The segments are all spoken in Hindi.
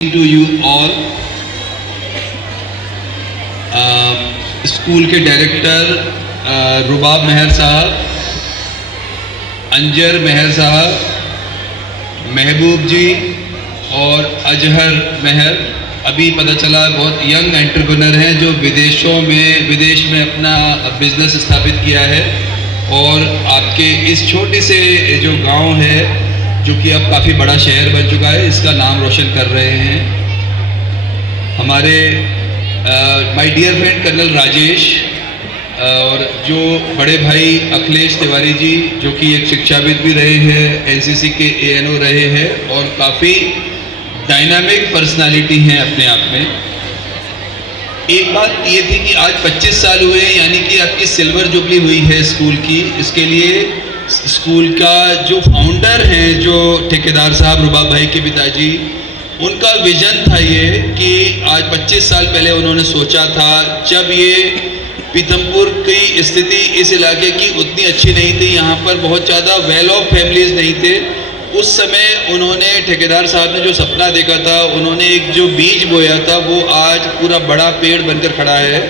to you all. स्कूल के डायरेक्टर रुबाब मेहर साहब, अंजर मेहर साहब, महबूब जी और अजहर मेहर, अभी पता चला बहुत यंग एंटरप्रेन्योर हैं जो विदेश में अपना बिजनेस स्थापित किया है और आपके इस छोटे से जो गांव है जो कि अब काफ़ी बड़ा शहर बन चुका है, इसका नाम रोशन कर रहे हैं। हमारे my dear friend colonel Rajesh और जो बड़े भाई अखिलेश तिवारी जी जो कि एक शिक्षाविद भी रहे हैं, एनसीसी के ANO रहे हैं और काफ़ी डायनामिक पर्सनालिटी हैं अपने आप में। एक बात ये थी कि आज 25 साल हुए, यानी कि आपकी सिल्वर जुबली हुई है स्कूल की। इसके लिए स्कूल का जो फाउंडर हैं, जो ठेकेदार साहब रुबाब भाई के पिताजी, उनका विजन था ये कि आज 25 साल पहले उन्होंने सोचा था, जब ये पीथमपुर की स्थिति इस इलाके की उतनी अच्छी नहीं थी, यहाँ पर बहुत ज़्यादा वेल ऑफ फैमिलीज नहीं थे। उस समय उन्होंने, ठेकेदार साहब ने जो सपना देखा था, उन्होंने एक जो बीज बोया था वो आज पूरा बड़ा पेड़ बनकर खड़ा है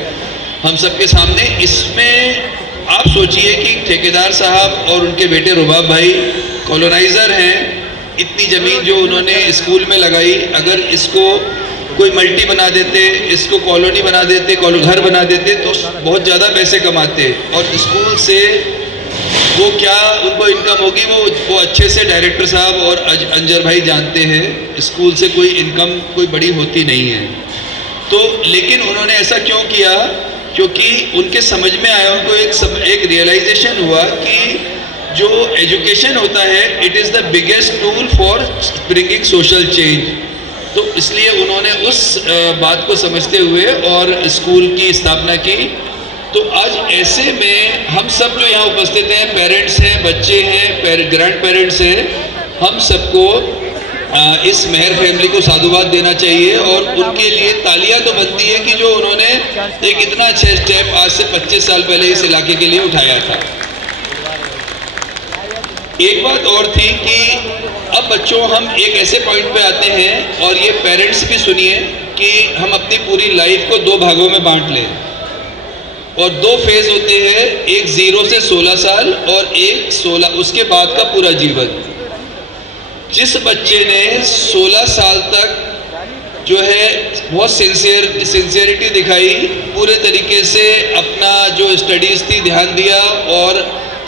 हम सबके सामने। इसमें आप सोचिए कि ठेकेदार साहब और उनके बेटे रुबाब भाई कॉलोनाइज़र हैं, इतनी ज़मीन जो उन्होंने स्कूल में लगाई, अगर इसको कोई मल्टी बना देते, इसको कॉलोनी बना देते, घर बना देते तो बहुत ज़्यादा पैसे कमाते और स्कूल से वो क्या उनको इनकम होगी वो अच्छे से डायरेक्टर साहब और अंजर भाई जानते हैं। स्कूल से कोई इनकम कोई बड़ी होती नहीं है। तो लेकिन उन्होंने ऐसा क्यों किया? क्योंकि उनके समझ में आया, उनको एक रियलाइजेशन हुआ कि जो एजुकेशन होता है, it is the biggest tool for bringing social change. तो इसलिए उन्होंने उस बात को समझते हुए और स्कूल की स्थापना की। तो आज ऐसे में हम सब जो यहाँ उपस्थित हैं, पेरेंट्स हैं, बच्चे हैं, ग्रैंड पेरेंट्स हैं, हम सबको इस मेहर फैमिली को साधुवाद देना चाहिए और उनके लिए तालियां तो बनती है कि जो उन्होंने एक इतना अच्छा स्टेप आज से 25 साल पहले इस इलाके के लिए उठाया था। एक बात और थी कि अब बच्चों, हम एक ऐसे पॉइंट पे आते हैं और ये पेरेंट्स भी सुनिए कि हम अपनी पूरी लाइफ को 2 भागों में बांट लें और 2 फेज होते हैं, एक 0 से 16 साल और एक 16 उसके बाद का पूरा जीवन। जिस बच्चे ने 16 साल तक जो है बहुत सिंसियरिटी दिखाई, पूरे तरीके से अपना जो स्टडीज़ थी ध्यान दिया और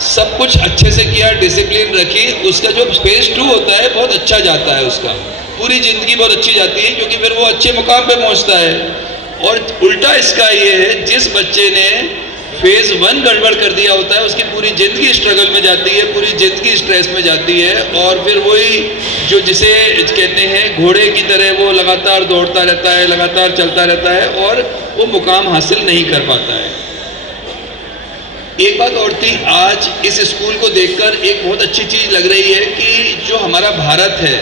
सब कुछ अच्छे से किया, डिसिप्लिन रखी, उसका जो फेज 2 होता है बहुत अच्छा जाता है, उसका पूरी ज़िंदगी बहुत अच्छी जाती है क्योंकि फिर वो अच्छे मुकाम पे पहुंचता है। और उल्टा इसका ये है, जिस बच्चे ने फेज 1 गड़बड़ कर दिया होता है, उसकी पूरी ज़िंदगी स्ट्रगल में जाती है, पूरी ज़िंदगी स्ट्रेस में जाती है और फिर वही जो जिसे कहते हैं घोड़े की तरह वो लगातार दौड़ता रहता है, लगातार चलता रहता है और वो मुकाम हासिल नहीं कर पाता है। एक बात और थी, आज इस स्कूल को देखकर एक बहुत अच्छी चीज़ लग रही है कि जो हमारा भारत है,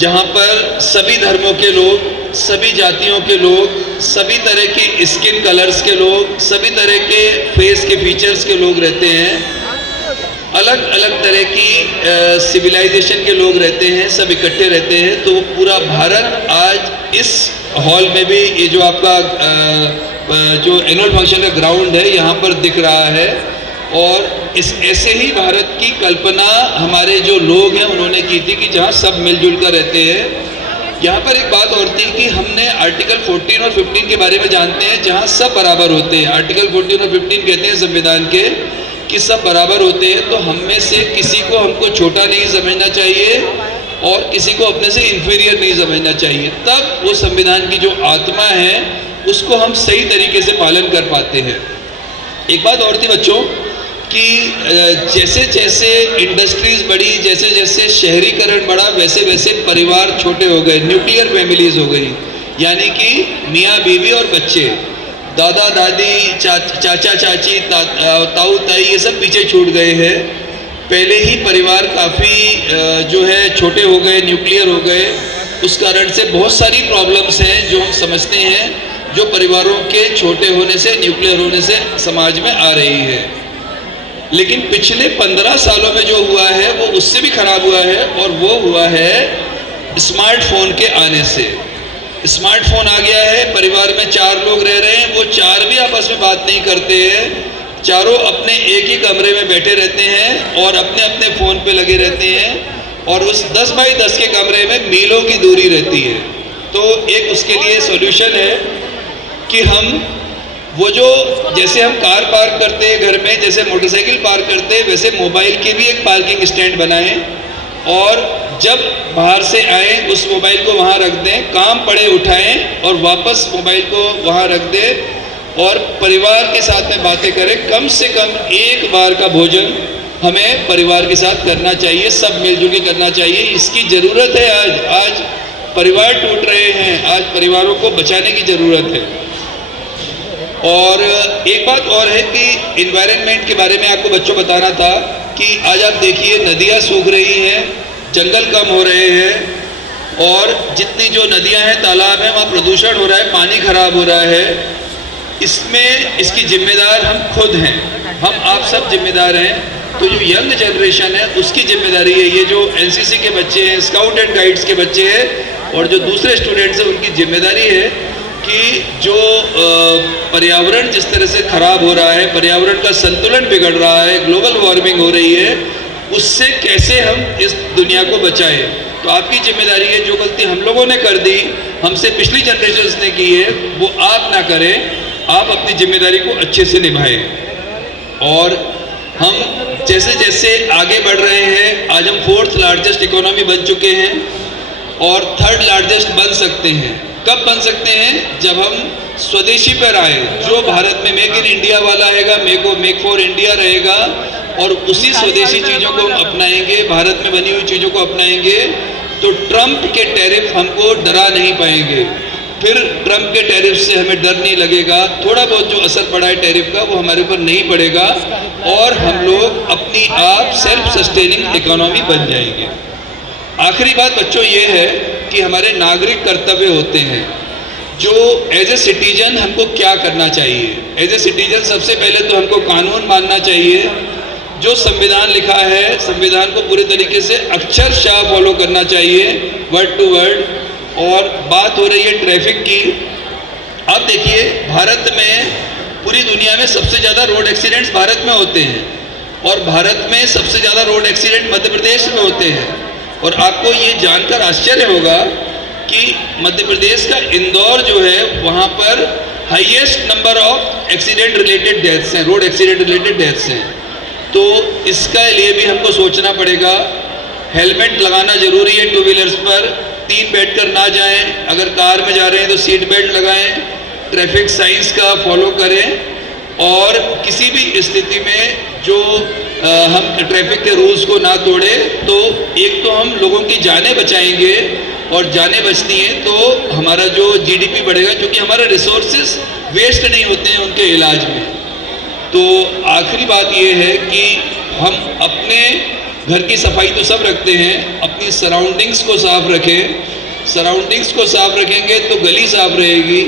जहाँ पर सभी धर्मों के लोग, सभी जातियों के लोग, सभी तरह के स्किन कलर्स के लोग, सभी तरह के फेस के फीचर्स के लोग रहते हैं, अलग अलग तरह की सिविलाइजेशन के लोग रहते हैं, सब इकट्ठे रहते हैं। तो पूरा भारत आज इस हॉल में भी, ये जो आपका जो एनुअल फंक्शन का ग्राउंड है यहाँ पर दिख रहा है और इस ऐसे ही भारत की कल्पना हमारे जो लोग हैं उन्होंने की थी कि जहाँ सब मिलजुल कर रहते हैं। यहाँ पर एक बात और थी कि हमने आर्टिकल 14 और 15 के बारे में जानते हैं, जहाँ सब बराबर होते हैं। आर्टिकल 14 और 15 कहते हैं संविधान के कि सब बराबर होते हैं, तो हम में से किसी को हमको छोटा नहीं समझना चाहिए और किसी को अपने से इन्फीरियर नहीं समझना चाहिए। तब वो संविधान की जो आत्मा है उसको हम सही तरीके से पालन कर पाते हैं। एक बात और थी बच्चों कि जैसे जैसे इंडस्ट्रीज़ बढ़ी, जैसे जैसे शहरीकरण बढ़ा, वैसे वैसे परिवार छोटे हो गए, न्यूक्लियर फैमिलीज़ हो गई, यानी कि मियाँ बीवी और बच्चे, दादा दादी, चाचा चाची, ताऊ ताई, ये सब पीछे छूट गए हैं। पहले ही परिवार काफ़ी जो है छोटे हो गए, न्यूक्लियर हो गए। उस कारण से बहुत सारी प्रॉब्लम्स हैं जो हम समझते हैं, जो परिवारों के छोटे होने से, न्यूक्लियर होने से समाज में आ रही है। लेकिन पिछले 15 सालों में जो हुआ है वो उससे भी खराब हुआ है और वो हुआ है स्मार्टफोन के आने से। स्मार्टफोन आ गया है, परिवार में 4 लोग रह रहे हैं, वो 4 भी आपस में बात नहीं करते हैं, चारों अपने एक ही कमरे में बैठे रहते हैं और अपने अपने फ़ोन पे लगे रहते हैं और उस 10 बाई 10 के कमरे में मीलों की दूरी रहती है। तो एक उसके लिए सॉल्यूशन है कि हम वो जो जैसे हम कार पार्क करते हैं घर में, जैसे मोटरसाइकिल पार्क करते हैं, वैसे मोबाइल के भी एक पार्किंग स्टैंड बनाएं और जब बाहर से आए उस मोबाइल को वहाँ रख दें, काम पड़े उठाएं और वापस मोबाइल को वहाँ रख दें और परिवार के साथ में बातें करें। कम से कम एक बार का भोजन हमें परिवार के साथ करना चाहिए, सब मिलजुल के करना चाहिए। इसकी ज़रूरत है। आज परिवार टूट रहे हैं, आज परिवारों को बचाने की ज़रूरत है। और एक बात और है कि इन्वायरमेंट के बारे में आपको बच्चों बताना था कि आज आप देखिए नदियाँ सूख रही हैं, जंगल कम हो रहे हैं और जितनी जो नदियाँ हैं, तालाब हैं, वहाँ प्रदूषण हो रहा है, पानी खराब हो रहा है। इसमें इसकी जिम्मेदार हम खुद हैं, हम आप सब जिम्मेदार हैं। तो जो यंग जनरेशन है उसकी जिम्मेदारी है, ये जो एनसीसी के बच्चे हैं, स्काउट एंड गाइड्स के बच्चे हैं और जो दूसरे स्टूडेंट्स हैं, उनकी जिम्मेदारी है कि जो पर्यावरण जिस तरह से खराब हो रहा है, पर्यावरण का संतुलन बिगड़ रहा है, ग्लोबल वार्मिंग हो रही है, उससे कैसे हम इस दुनिया को बचाएं। तो आपकी जिम्मेदारी है, जो गलती हम लोगों ने कर दी, हमसे पिछली जनरेशन्स ने की है, वो आप ना करें। आप अपनी जिम्मेदारी को अच्छे से निभाएं। और हम जैसे जैसे आगे बढ़ रहे हैं, आज हम 4th लार्जेस्ट इकोनॉमी बन चुके हैं और 3rd लार्जेस्ट बन सकते हैं। कब बन सकते हैं? जब हम स्वदेशी पर आए। जो भारत में मेक इन इंडिया वाला रहेगा, मेक फॉर इंडिया रहेगा और उसी स्वदेशी चीज़ों को हम अपनाएंगे, भारत में बनी हुई चीज़ों को अपनाएंगे, तो ट्रंप के टैरिफ हमको डरा नहीं पाएंगे। फिर ट्रंप के टैरिफ से हमें डर नहीं लगेगा। थोड़ा बहुत जो असर पड़ा है टैरिफ का, वो हमारे ऊपर नहीं पड़ेगा और हम लोग अपनी आप सेल्फ सस्टेनिंग इकोनॉमी बन जाएंगे। आखिरी बात बच्चों ये है कि हमारे नागरिक कर्तव्य होते हैं। जो एज ए सिटीजन हमको क्या करना चाहिए? एज ए सिटीजन सबसे पहले तो हमको कानून मानना चाहिए। जो संविधान लिखा है, संविधान को पूरे तरीके से अक्षरशः फॉलो करना चाहिए, वर्ड टू वर्ड। और बात हो रही है ट्रैफिक की। अब देखिए, भारत में पूरी दुनिया में सबसे ज़्यादा रोड एक्सीडेंट्स भारत में होते हैं और भारत में सबसे ज़्यादा रोड एक्सीडेंट मध्य प्रदेश में होते हैं। और आपको ये जानकर आश्चर्य होगा कि मध्य प्रदेश का इंदौर जो है, वहाँ पर highest number of accident related deaths हैं, रोड एक्सीडेंट रिलेटेड डेथ्स हैं। तो इसका लिए भी हमको सोचना पड़ेगा। हेलमेट लगाना ज़रूरी है टू व्हीलर्स पर, 3 बैठकर ना जाएं, अगर कार में जा रहे हैं तो सीट बेल्ट लगाएं, ट्रैफिक साइंस का फॉलो करें और किसी भी स्थिति में जो हम ट्रैफिक के रूल्स को ना तोड़ें। तो एक तो हम लोगों की जानें बचाएंगे और जानें बचती हैं तो हमारा जो जीडीपी बढ़ेगा, क्योंकि हमारे रिसोर्सेज वेस्ट नहीं होते हैं उनके इलाज में। तो आखिरी बात ये है कि हम अपने घर की सफाई तो सब रखते हैं, अपनी सराउंडिंग्स को साफ रखें। सराउंडिंग्स को साफ रखेंगे तो गली साफ रहेगी,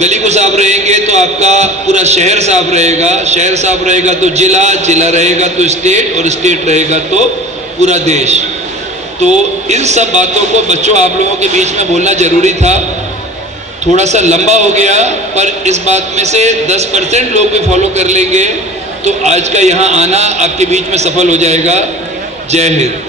गली को साफ रहेंगे तो आपका पूरा शहर साफ रहेगा, शहर साफ रहेगा तो जिला, जिला रहेगा तो स्टेट और स्टेट रहेगा तो पूरा देश। तो इन सब बातों को बच्चों आप लोगों के बीच में बोलना ज़रूरी था। थोड़ा सा लंबा हो गया, पर इस बात में से 10% लोग भी फॉलो कर लेंगे तो आज का यहाँ आना आपके बीच में सफल हो जाएगा। जय हिंद।